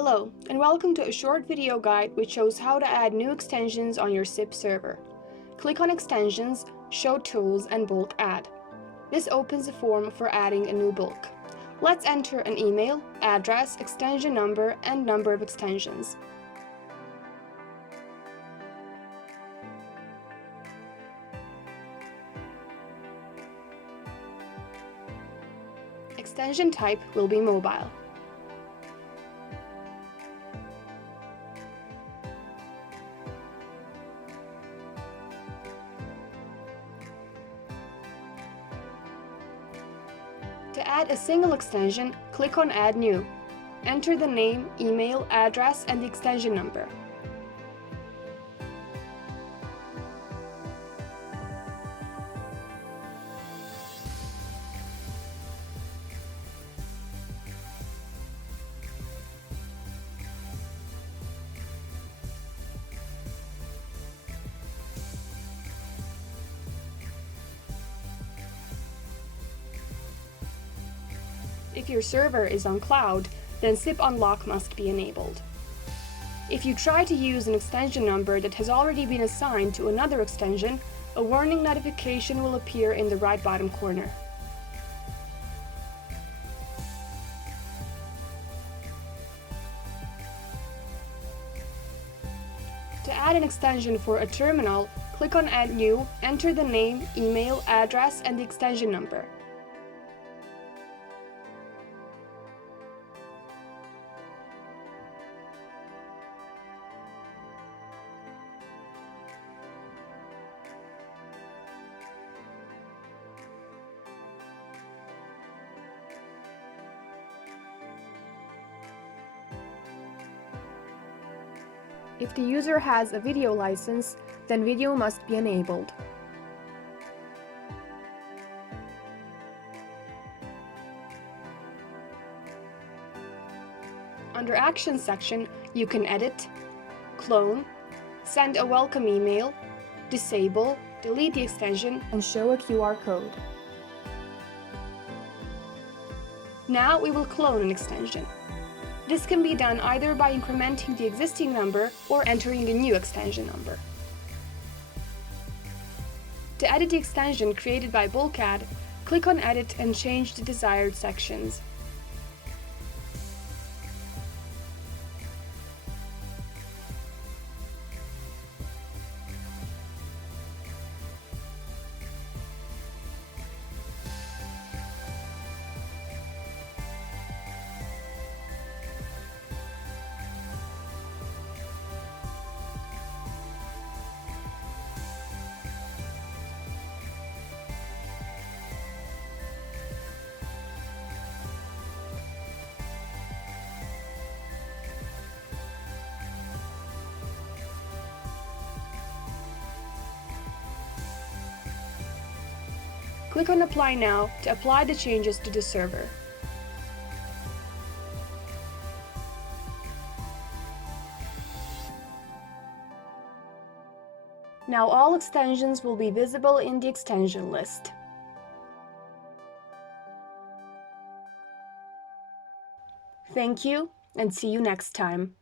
Hello, and welcome to a short video guide which shows how to add new extensions on your SIP server. Click on Extensions, Show Tools, and Bulk Add. This opens a form for adding a new bulk. Let's enter an email, address, extension number, and number of extensions. Extension type will be mobile. To add a single extension, click on Add New. Enter the name, email, address, and the extension number. If your server is on cloud, then SIP unlock must be enabled. If you try to use an extension number that has already been assigned to another extension, a warning notification will appear in the right bottom corner. To add an extension for a terminal, click on Add New, enter the name, email, address, and the extension number. If the user has a video license, then video must be enabled. Under Actions section, you can edit, clone, send a welcome email, disable, delete the extension, and show a QR code. Now we will clone an extension. This can be done either by incrementing the existing number or entering a new extension number. To edit the extension created by Bulk Add, click on Edit and change the desired sections. Click on Apply Now to apply the changes to the server. Now all extensions will be visible in the extension list. Thank you, and see you next time.